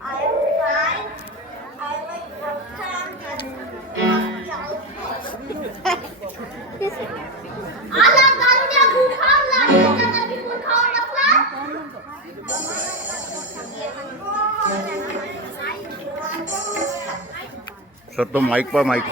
I am fine. I like आला दारूच्या भूखावला त्याचा बिपून खाऊन टाकला सर तो माइक पर माइक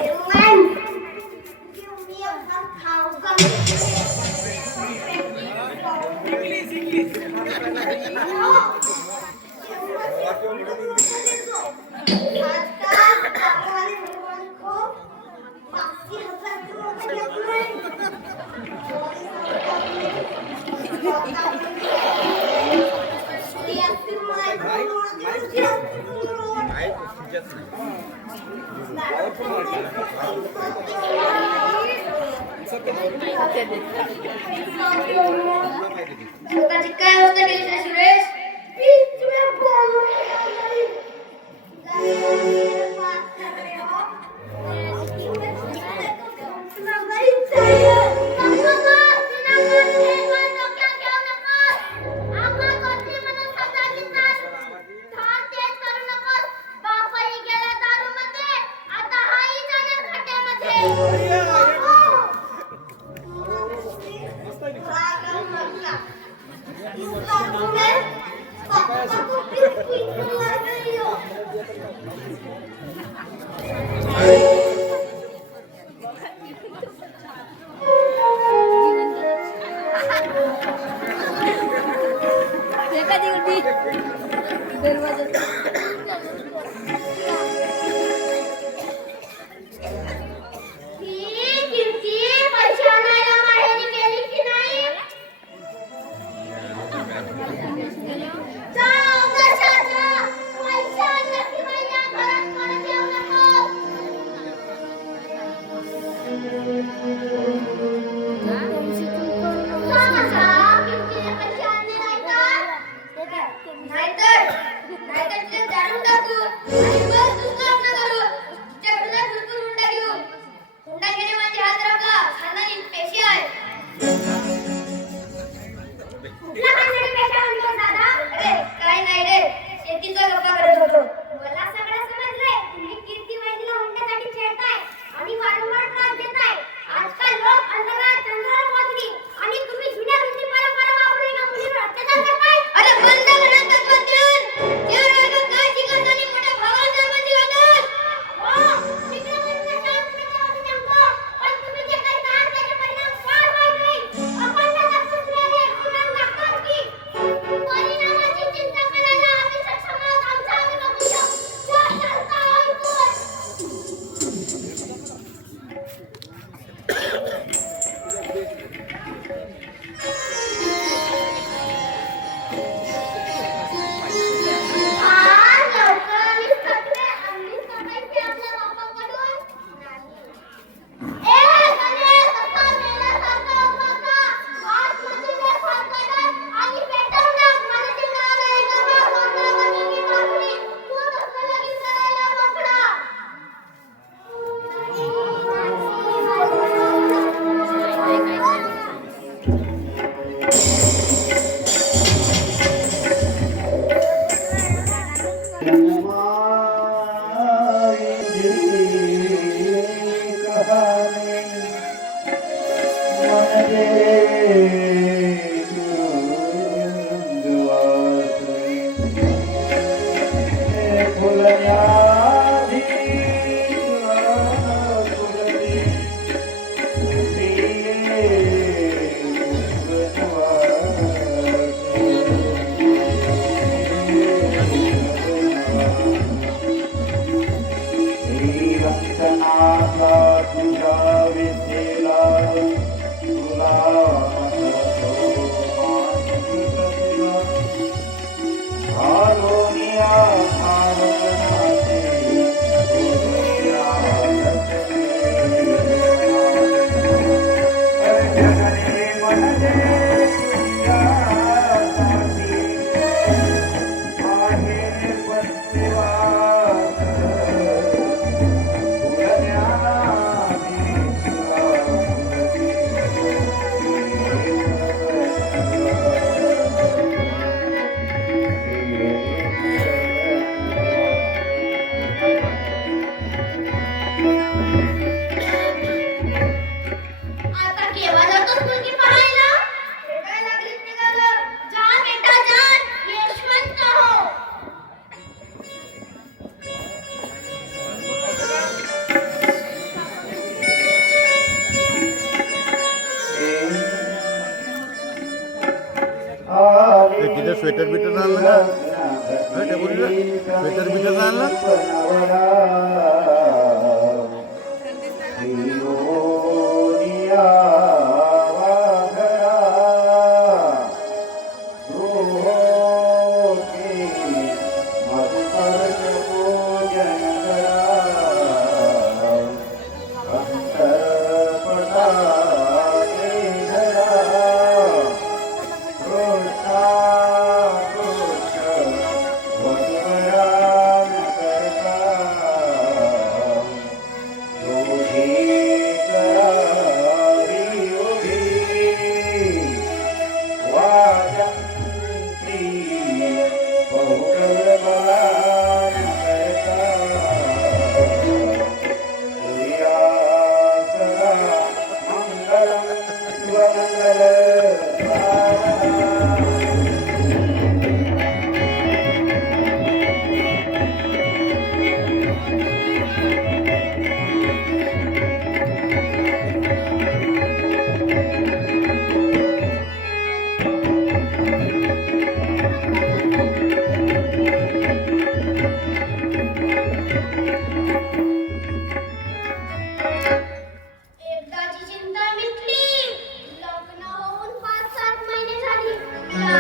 काय होतं गेली सुरेश नाहीतर ते स्वेटर बिटर आणलं का त्या बोलीला स्वेटर बिटर आणलं एकदाची चिंता मिटली. लग्न होऊन 5-7 महिने झाली. या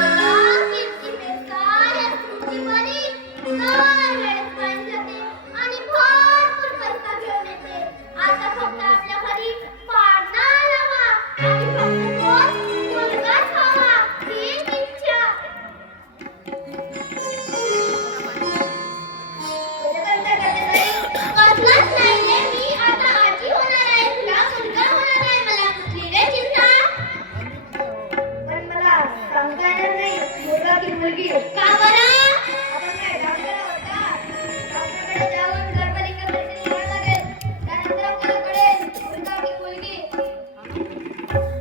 कीर्ती बेकार, या स्मृती बरी. दर वेळेस पाणी जाते आणि भरपूर पैसा घेऊन येते. आता फक्त आपल्या घरी पाळणा लावा आणि फक्त तोच मुलगाच हवा, हीच इच्छा. कसलाच नाही रे, मी आता आजी होणार आहे. तुला मुलगा होणार आहे. मला कुठली रे चिंता? पण मला सांगता येणार नाही मुलगा की मुलगी. का बरं? आपण काय डॉक्टर आहोत का? डॉक्टरकडे जाऊन गर्भलिंग टेस्ट करावं लागेल. त्यानंतर आपल्याला कळेल मुलगा की मुलगी.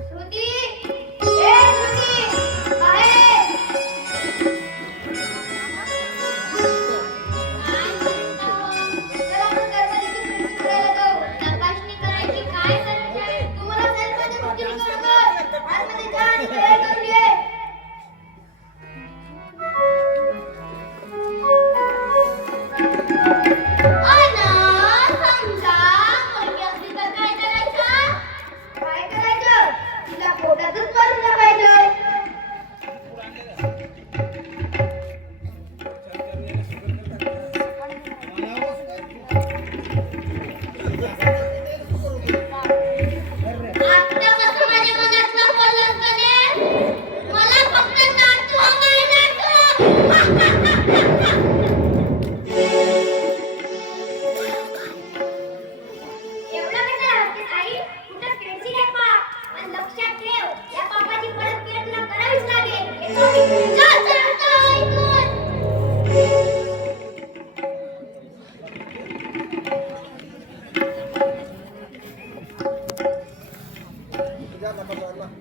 श्रुती, ए श्रुती, बाहेर. काय करता हो? चला आपण गर्भलिंग टेस्ट करायला जाऊ. तपासणी करायची काय गरज आहे? तुम्हाला सेल्फमध्ये गोष्टी करू नका. आतमध्ये जा आणि तयार करून ये. समजा मुलगी असली तर काय करायचं? काय करायचं? तिला पोटातच करून टाकायचं. आता कसं माझ्या मनातलं बोललास गणेश? मला फक्त नातू हवाय, नातू. एवढं कशाला हसतेस आई? कुठं चिडचिड आहे पाप. पण लक्षात ठेव, या पापाची परतफेड तुला करावीच लागेल. येतो मी. चल, चल, चल, इथून.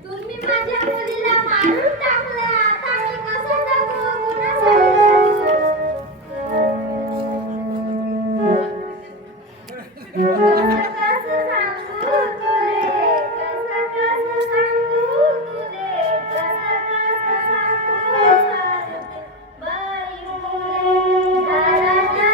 तुम्ही माझ्या मुलीला मारून टाकलं. आता मी कसं जगू? कुणासाठी? कसं सांगू तुले? कसं सांगू तुले? कसं सांगू बाई मुले? दाराच्या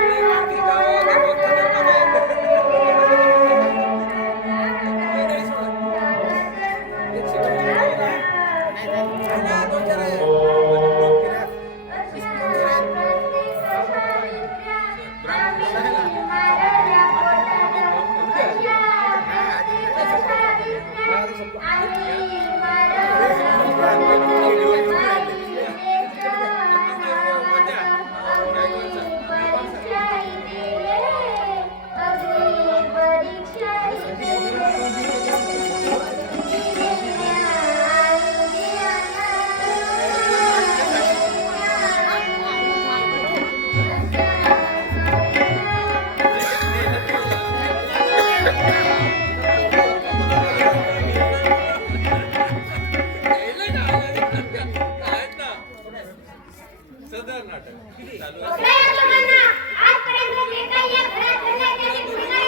आजपर्यंत जे काही या घरात घडलंय त्याची पुढे